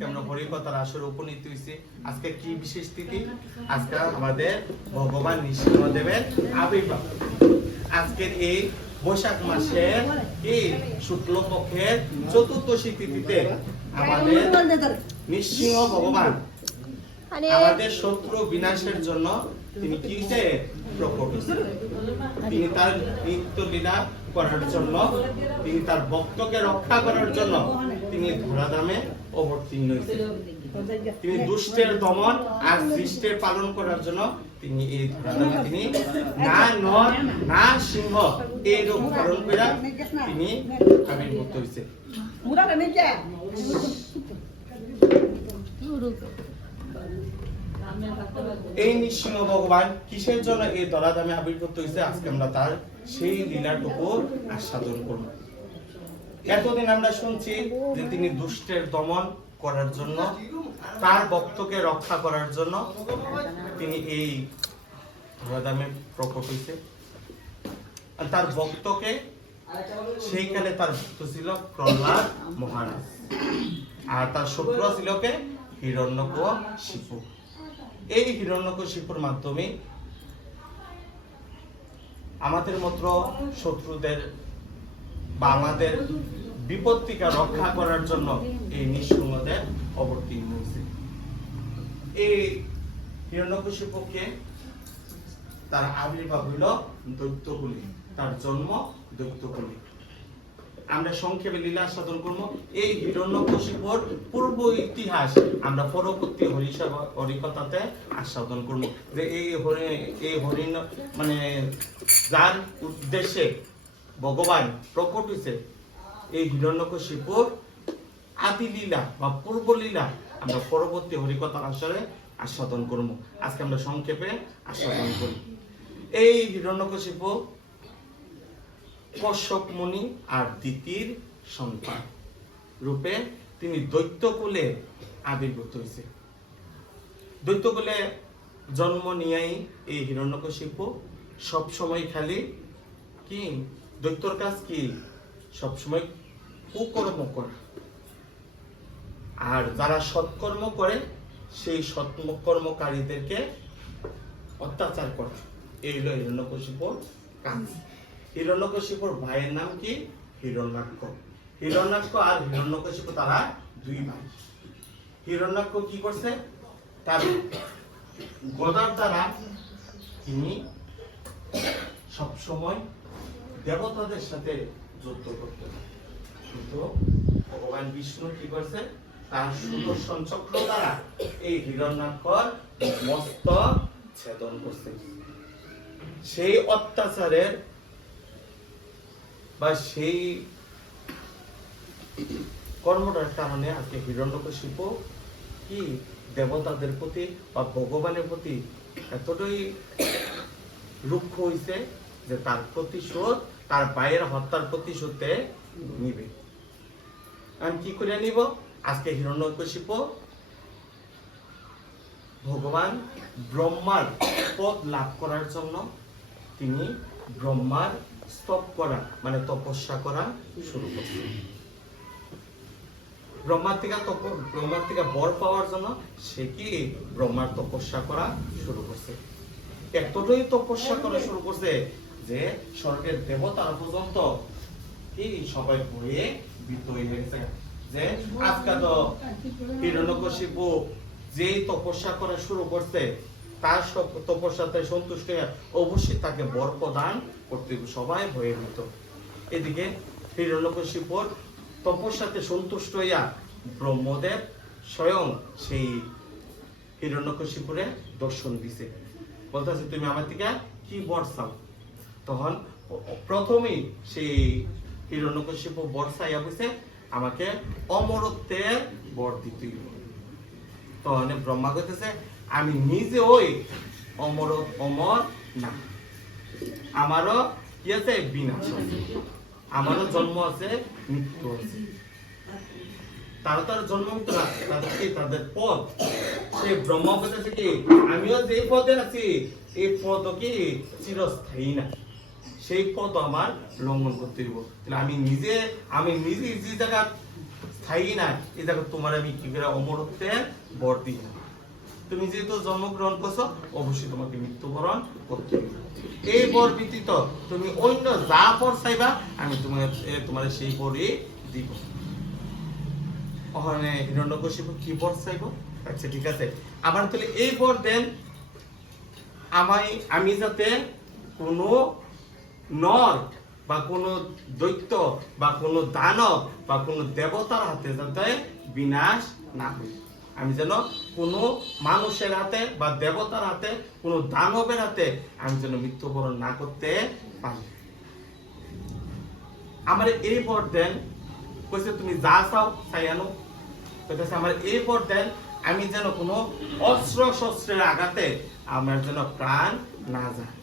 আজকে আমরা হরিকথার আসরে উপনীত হয়েছি আজকে কি বিশেষ তিথি? আজকে আমাদের ভগবান নৃসিংহদেবের আবির্ভাব। আজকের এই বৈশাখ মাসের এই শুক্লপক্ষের চতুর্দশী তিথিতে আমাদের নৃসিংহ ভগবান আমাদের শত্রু বিনাশের জন্য তিনি কিসে প্রকট তিনি তার নিত্য লীলা করার জন্য তিনি তার ভক্তকে রক্ষা করার জন্য তিনি অবতীর্ণ তিনি দুষ্টের দমন আর পালন করার জন্য তিনি এই তিনি না নর, না সিংহ এই ধারণ করে তিনি আবির্ভূত হয়েছে এই নৃসিংহ ভগবান কিসের জন্য এই দলাদামে আবির্ভূত হয়েছে আজকে আমরা তার সেই লীলাটুকু আস্বাদন করব। এতদিন আমরা শুনছি যে তিনি দুষ্টের দমন করার জন্য, তার ভক্তকে রক্ষা করার জন্য তিনি এই ধরাধামে প্রকট হয়েছে তার ভক্তকে সেইখানে তার ভক্ত ছিল প্রহ্লাদ মহারাজ। আর তার শত্রু ছিল কে? হিরণ্যক শিপু। এই হিরণ্যকশিপুর মাধ্যমে আমাদের মতো শত্রুদের বা আমাদের বিপত্তিকে রক্ষা করার জন্য এই নিঃসঙ্গদের অবতীর্ণ হয়েছে। এই হিরণ্যকশিপুকে তার আবির্ভাব হইল দৈত্যকুলি, তার জন্ম দৈত্যকুলি। আমরা সংক্ষেপে লীলা সাধন করব। এই হিরণ্যকশিপুর পূর্ব ইতিহাস আমরা পরবর্তী হরিসভা হরিকথাতে আস্বাদন করব। যে এই হরি, এই হরিণ মানে যার উদ্দেশ্যে ভগবান প্রকট হয়েছে এই হিরণ্যকশিপুর আদি লীলা বা পূর্ব লীলা আমরা পরবর্তী হরিকথার আসরে আস্বাদন করব। আজকে আমরা সংক্ষেপে আস্বাদন করি। এই হিরণ্যকশিপু কশ্যপ মুনি আর দিতির সন্তান রূপে তিনি দৈত্যকুলে আবির্ভূত হয়েছে। দৈত্যকুলে জন্ম নিয়েই এই হিরণ্যকশিপু সব সময় খালি কি? দৈত্যর কাজ কি? সব সময় কুকর্ম করা। আর যারা সৎকর্ম করে, সেই সৎকর্মকারীদেরকে অত্যাচার করা। এই হলো হিরণ্যকশিপুর কাজ হিরণ্যকশিপুর ভাইয়ের নাম কি? হিরণ্যাক্ষ। হিরণ্যাক্ষ আর হিরণ্যকশিপু তারা দুই ভাই। হিরণ্যাক্ষ কি করছে? তার গদার দ্বারা তিনি সবসময় দেবতাদের সাথে যুদ্ধ করতেন কিন্তু ভগবান বিষ্ণু কি করছে? তার সুদর্শন চক্র দ্বারা এই হিরণ্যাক্ষর মস্তক ছেদন সেই অত্যাচারের বা সেই কর্মটার কারণে আজকে হিরণ্যকশিপু কি দেবতাদের প্রতি বা ভগবানের প্রতি এতটাই রুক্ষ হইছে যে তার প্রতিশোধ তার ভাইয়ের হত্যার প্রতিশোধে নিবে। আমি কি করে নিব? আজকে হিরণ্যকশিপু, ভগবান ব্রহ্মার পদ লাভ করার জন্য তিনি ব্রহ্মার স্তব করা মানে তপস্যা করা শুরু করছেন। ব্রহ্মার থেকে তপ, ব্রহ্মার থেকে বর পাওয়ার জন্য সে কি ব্রহ্মার তপস্যা করা শুরু করছে? এতটাই তপস্যা করা শুরু করছে যে স্বর্গের দেবতারা পর্যন্ত কি সবাই ভয়ে ভীত হয়ে গেছে যে আজকে তো হিরণ্যকশিপু যেই তপস্যা করা শুরু করছে, তার সব তপস্যাতে সন্তুষ্ট হয়ে অবশ্যই তাকে বর প্রদান করতে সবাই ভয়ে ভীত। এদিকে হিরণ্যকশিপুর তপস্যাতে সন্তুষ্ট হইয়া ব্রহ্মদেব স্বয়ং সেই হিরণ্যকশিপুরে দর্শন দিছে। বলতেছে, তুমি আমার থেকে কি বর চাও তখন প্রথমেই সেই হিরণ্যকশিপু বর চাইয়া বলছে আমাকে অমরত্বের বর দিতে তখন ব্রহ্মা কইতেছে, আমি নিজে ওই অমর অমর না। আমারও কি আছে? বিনাশ আমারও জন্ম আছে, মৃত্যু আছে। তারা তার জন্ম না, তাদের কি, তাদের পদ? সে ব্রহ্মা কি, আমিও যে পদে আছি, এই পদ কি চিরস্থায়ী না। সেই পদ আমার লঙ্ঘন করতে হইব তাহলে আমি নিজে আমি নিজে যে জায়গা খাই না এই দেখো তোমার আমি কি করে অমরত্বের বর দিই না। তুমি যেহেতু জন্মগ্রহণ করছ অবশ্যই তোমাকে মৃত্যুবরণ করতে হবে এই বর ব্যতীত তুমি অন্য যা পর চাইবা, আমি তোমার তোমার সেই বরই দিব। ওখানে হিরণ্যকশিপু কি বর চাইব? আচ্ছা ঠিক আছে। আবার তাহলে এই বর দেন আমায় আমি যাতে কোনো নর বা কোনো দৈত্য বা কোনো দানব বা কোনো দেবতার হাতে যাতে বিনাশ না হয়। আমি যেন কোনো মানুষের হাতে বা দেবতার হাতে, কোনো দানবের হাতে আমি যেন মৃত্যুবরণ না করতে পারি। আমার এই বর দেন, কইছে, তুমি যা চাও চাই আনো। কইতেছে, আমার এই বর দেন, আমি যেন কোনো অস্ত্র শস্ত্রের আঘাতে আমার যেন প্রাণ না যায়।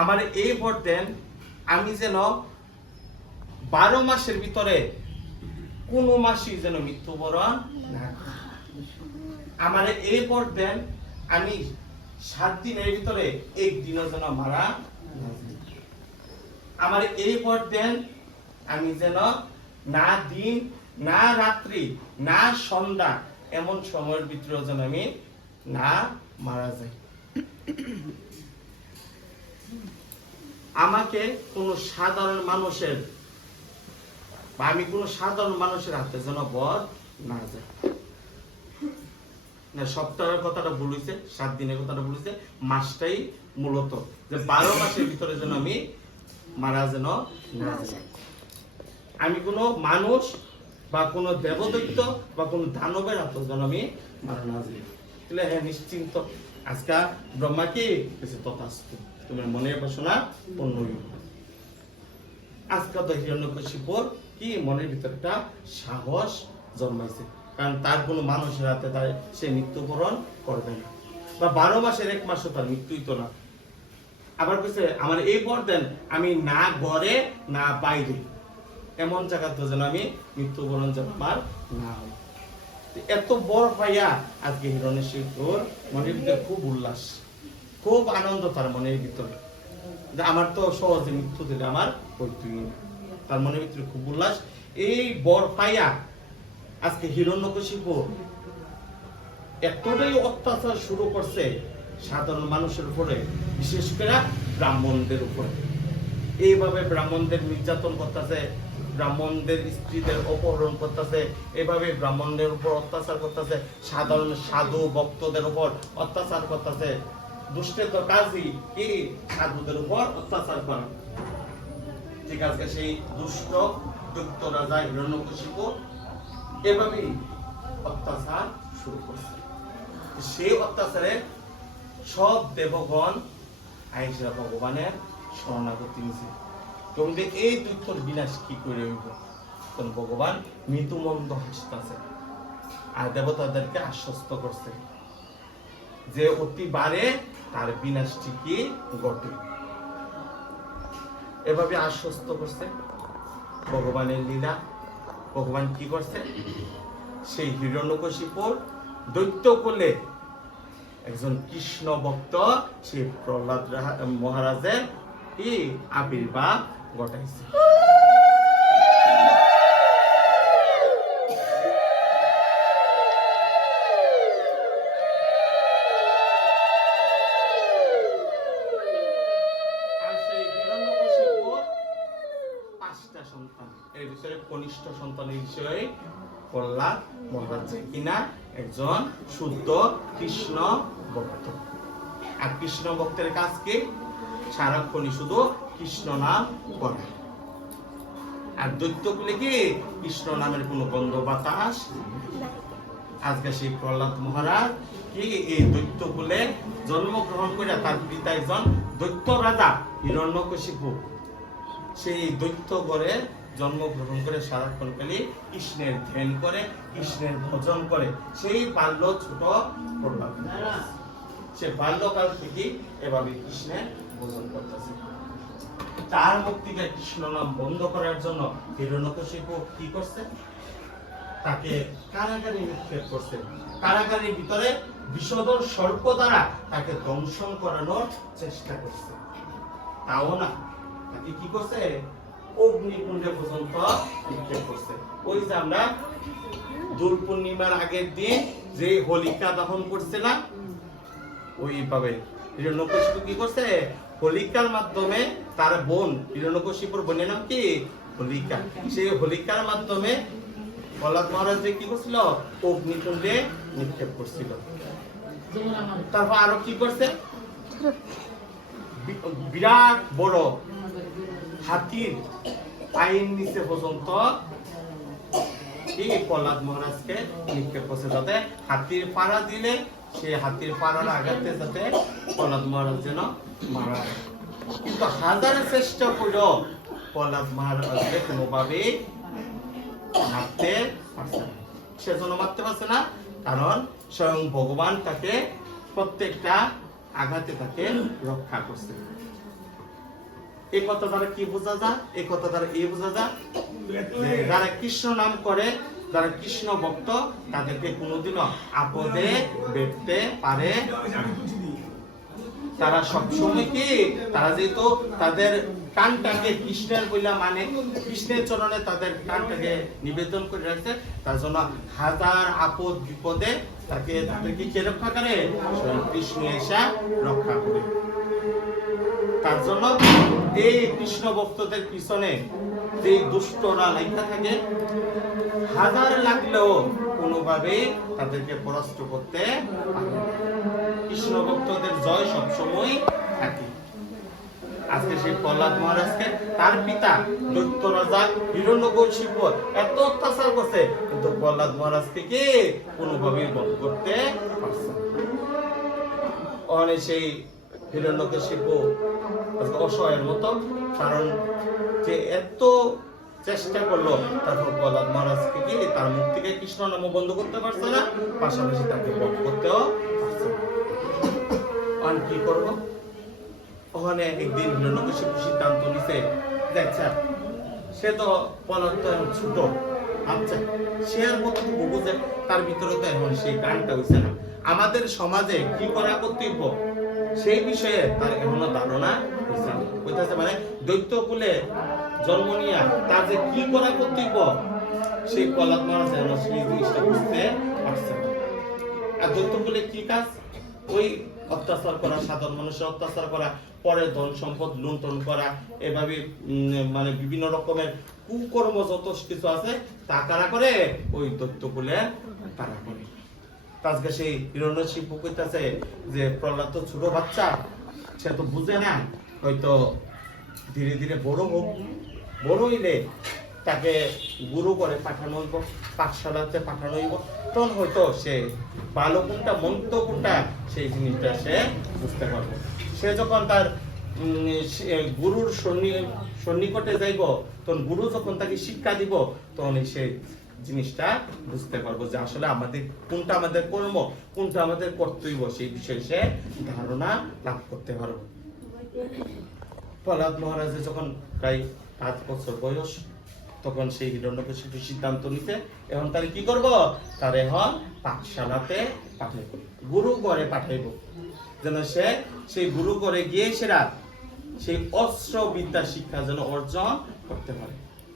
আমার এই বর দেন, আমি যেন বারো মাসের ভিতরে কোনো মাসই যেন মৃত্যুবরণ না। আমার এই বর দেন, আমি সাত দিনের ভিতরে একদিনও যেন মারা। আমার এই বর দেন, আমি যেন না দিন, না রাত্রি, না সন্ধ্যা এমন সময়ের ভিতরে যেন আমি না মারা যাই আমাকে কোনো সাধারণ মানুষের বা আমি কোনো সাধারণ মানুষের হাতে যেন বধ না যায়। না সপ্তাহের কথাটা বলেছে সাত দিনের কথাটা বলেছে মাসটাই মূলত যে বারো মাসের ভিতরে যেন আমি মারা যেন না আমি কোনো মানুষ বা কোনো দেবদৈত্য বা কোনো দানবের হাতে যেন আমি মারা না যাই। তাহলে হ্যাঁ নিশ্চিন্ত। আজকে ব্রহ্মা কি? তথাস্তু। তোমার মনের বাসনা পূর্ণ হইল আজকে তো হিরণ্যকশিপুর কি মনের ভিতরে একটা সাহস জন্মাইছে। কারণ তার কোনো মানুষের হাতে তার সে মৃত্যুবরণ করবে না। বা বারো মাসের এক মাসও তার মৃত্যুই তো না। আবার কইছে, আমার এই বর দেন, আমি না ঘরে না বাইরে। এমন জায়গাতে যেন আমি মৃত্যুবরণ যেন আমার না হয়। এত বড় পাইয়া আজকে হিরণের শিশুর মনের ভিতরে খুব উল্লাস। খুব আনন্দ তার মনের ভিতরে। যে আমার তো সহজে মৃত্যু দিলে আমার না তার মনের ভিতরে খুব উল্লাস। এই বর পাইয়া আজকে হিরণ্যকশিপু এতটাই অত্যাচার শুরু করছে সাধারণ মানুষের উপরে, বিশেষ করে ব্রাহ্মণদের উপরে। এইভাবে ব্রাহ্মণদের নির্যাতন করতেছে, ব্রাহ্মণদের স্ত্রীদের অপহরণ করতেছে এভাবে ব্রাহ্মণদের উপর অত্যাচার করতেছে, সাধারণ সাধু ভক্তদের উপর অত্যাচার করতেছে। দুষ্টের তো কাজই কি? সাধুদের উপর অত্যাচার করা। ঠিক আছে, সেই দুষ্ট রাজা হিরণ্যকশিপু এভাবেই অত্যাচার শুরু করছে। সেই অত্যাচারে সব দেবগণ আইসা ভগবানের শরণাগতি তোমাদের এই দুঃখর বিনাশ কি করে হইব? তখন ভগবান মৃত্যুমন্দ হাসতেছে। আর দেবতাদেরকে আশ্বস্ত করছে। যে অতি বারে তার বিনাশ ঠিকই ঘটে? এভাবে আশ্বস্ত করছে ভগবানের লীলা। ভগবান কি করছে? সেই হিরণ্যকশিপুর দৈত্য কোলে একজন কৃষ্ণ ভক্ত, সেই প্রহ্লাদ মহারাজের কি আবির্ভাব ঘটাইছে। কনিষ্ঠ সন্তানের প্রহ্লাদ মহারাজ কিনা একজন শুদ্ধ কৃষ্ণ ভক্ত। আর কৃষ্ণ ভক্তের সারাক্ষণই শুধু কৃষ্ণ নাম করে আর দৈত্য কুলে কি কৃষ্ণ নামের কোনো গন্ধ বাতাস আজকে সেই প্রহ্লাদ মহারাজ কি এই জন্মগ্রহণ করে তার পিতা একজন দৈত্য রাজা হিরণ্যকশিপু। সেই দৈত্য গড়ে জন্মগ্রহণ করে সারাক্ষণ খালি কৃষ্ণের ধ্যান করে, কৃষ্ণের ভজন করে। সেই বাল্য ছোট প্রহ্লাদ সে বাল্যকাল থেকে এভাবে কৃষ্ণের ভজন করতেছে। তার মুখ থেকে কৃষ্ণ নাম বন্ধ করার জন্য হিরণ্যকশিপু কি করছে? তাকে কারাগারে নিক্ষেপ করছে। কারাগারের ভিতরে বিষধর সর্প দ্বারা তাকে দংশন করানোর চেষ্টা করছে। তাও না। তাকে কি করছে? অগ্নিকুণ্ডে পর্যন্ত নিক্ষেপ করছে। ওই যে আমরা দোল পূর্ণিমার আগের দিন যে হোলিকা দহন করছিলাম ওইভাবে হিরণ্যকশিপু কি করছে? হোলিকার মাধ্যমে তার বোন, হিরণ্যকশিপুর বোনের নাম কি? হোলিকা। সেই হোলিকার মাধ্যমে প্রহ্লাদ মহারাজ কি করছিল? অগ্নিকুণ্ডে নিক্ষেপ করছিল। তারপর আরও কি করছে? বিরাট বড় হাতির পায়ের নিচে পর্যন্ত এই প্রহ্লাদ মহারাজকে নিক্ষেপ করছে যাতে হাতির পাড়া দিলে সেই হাতির পাড়ার আঘাতে যাতে প্রহ্লাদ মহারাজ যেন মারা। কিন্তু হাজার চেষ্টা করলেও প্রহ্লাদ মহারাজকে কোনোভাবেই মারতে পারছে না সেজন্য মারতে পারছে না, কারণ স্বয়ং ভগবান তাকে প্রত্যেকটা আঘাতে তাকে রক্ষা করছে এই কথা দ্বারা কি বোঝা যায়? এই কথা দ্বারা এই বোঝা যায় যারা কৃষ্ণ নাম করে, যারা কৃষ্ণ ভক্ত, তাদেরকে কোনোদিনও আপদে বেরতে পারে তারা সবসময় কি? তারা যেহেতু তাদের কানটাকে কৃষ্ণের বইলা মানে কৃষ্ণের চরণে তাদের কানটাকে নিবেদন করে রাখছে, তার জন্য হাজার আপদ, বিপদে তাকে, তাদেরকে কে রক্ষা করে? কৃষ্ণ এসে রক্ষা করে। তার জন্য এই কৃষ্ণ ভক্তদের পিছনে যে দুষ্টরা লেখা থাকে, হাজার লাগলেও কোনোভাবে তাদেরকে পরাস্ত করতে। কৃষ্ণ ভক্তদের জয় সবসময় থাকে আজকে সেই প্রহ্লাদ মহারাজকে তার পিতা দৈত্য রাজা হিরণ্যকশিপু এত অত্যাচার করছে, কিন্তু প্রহ্লাদ মহারাজকে কি কোনোভাবেই বধ করতে পারছে অনেক সেই হিরণ্যকশিপু আজকে অসহায়ের মতো। কারণ যে এত চেষ্টা করল তারপর প্রহ্লাদ মহারাজকে কি, তার মুখ থেকে কৃষ্ণ নাম বন্ধ করতে পারছে না, পাশাপাশি তাকে বধ করতেও আর কি করব? ওখানে একদিন হিরণ্যকশিপু সিদ্ধান্ত নিছে যে আচ্ছা সে তো ছোট। আচ্ছা সে আর কতটুকু বুঝে? তার ভিতরে তো এখন সেই গানটা না। আমাদের সমাজে কি করা কর্তব্য? সেই বিষয়ে তার এখনও ধারণা হইছে মানে দৈত্য কুলে জন্ম নিয়া তার যে কি করা কর্তব্য, সেই মহারাজ এখনও সেই জিনিসটা বুঝতে পারছে কি কাজ? ওই অত্যাচার করা, সাধারণ মানুষের অত্যাচার করা, পরে ধন সম্পদ লুণ্ঠন করা, এভাবে মানে বিভিন্ন রকমের কুকর্ম যত কিছু আছে, তা কারা করে? ওই দৈত্যকুলে তারা করে। আজকে সেই হিরণ্যশিপু কইতাছে যে প্রহ্লাদ তো ছোট বাচ্চা, সে তো বুঝে না, হয়তো ধীরে ধীরে বড় হোক, বড় হইলে তাকে গুরু করে পাঠানো হইব, পাঠশালাতে পাঠানো হইব। তখন হয়তো সে ভালো কোনটা মন্দ কোনটা সেই জিনিসটা সে বুঝতে পারবে। সে যখন তার গুরুর সন্নি- সন্নিকটে যাইব, তখন গুরু যখন তাকে শিক্ষা দিব তখন সে জিনিসটা বুঝতে পারব যে আসলে আমাদের কোনটা আমাদের কর্ম, কোনটা আমাদের কর্তব্য, সেই বিষয়ে সে ধারণা লাভ করতে পারব। প্রহ্লাদ মহারাজের যখন প্রায় পাঁচ বছর বয়স, তখন সেই হিরণ্যকশিপু সিদ্ধান্ত নিতে এখন তার কি করব? তার এখন পাঠশালাতে পাঠাইব, গুরু ঘরে পাঠাইব। যেন সে সেই গুরু ঘরে গিয়ে সেরা, সেই অস্ত্র বিদ্যা শিক্ষা যেন অর্জন করতে পারে।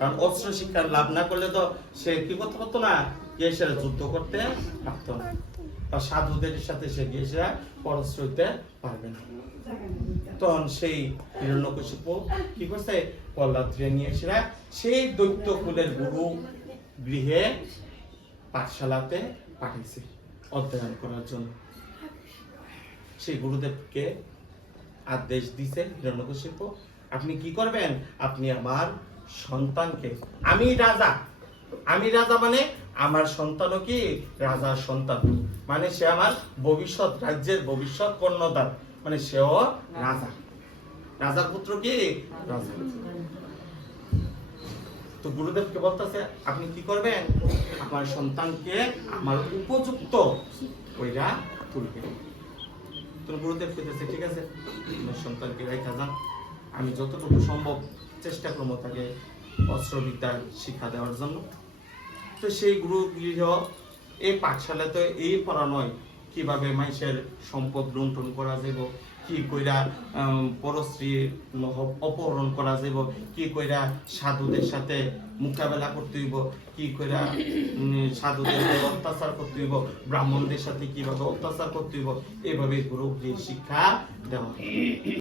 কারণ অস্ত্র শিক্ষার লাভ না করলে তো সে কি করতে পারতো না? গিয়ে যুদ্ধ করতে পারতো। না বা সাধুদের সাথে সে গিয়ে সেরা হইতে পারবে না। তখন সেই হিরণ্যকশিপু কি করছে? সেই দৈত্য কুলের গুরু গৃহে পাঠশালাতে পাঠিয়েছে অধ্যয়ন করার জন্য। সেই গুরুদেবকে আদেশ দিছে হিরণ্যকশিপু, আপনি কি করবেন? আপনি আমার সন্তানকে। আমি রাজা। আমি রাজা মানে আমার সন্তানও কি? রাজার সন্তান। মানে সে আমার ভবিষ্যৎ, রাজ্যের ভবিষ্যৎ কর্ণধার। মানে সেও রাজা। রাজার পুত্র কি? রাজা। তো গুরুদেবকে বলতেছে, আপনি কি করবেন? আমার সন্তানকে আমার উপযুক্ত ওইটা তুলবেন। তো গুরুদেব কইতেছে, ঠিক আছে আমার সন্তানকে রেখা যান। আমি যতটুকু সম্ভব চেষ্টা করব তাকে অস্ত্রবিদ্যার শিক্ষা দেওয়ার জন্য তো সেই গুরু গৃহ এই পাঠশালাতে এই পড়া নয় কীভাবে মানুষের সম্পদ লুণ্ঠন করা যাব, কি কইরা পরশ্রী অপহরণ করা যাব, কি কইরা সাধুদের সাথে মোকাবেলা করতে হইব, কি কইরা সাধুদের অত্যাচার করতে হইব, ব্রাহ্মণদের সাথে কীভাবে অত্যাচার করতে হইব এভাবে গুরু শিক্ষা দেওয়া।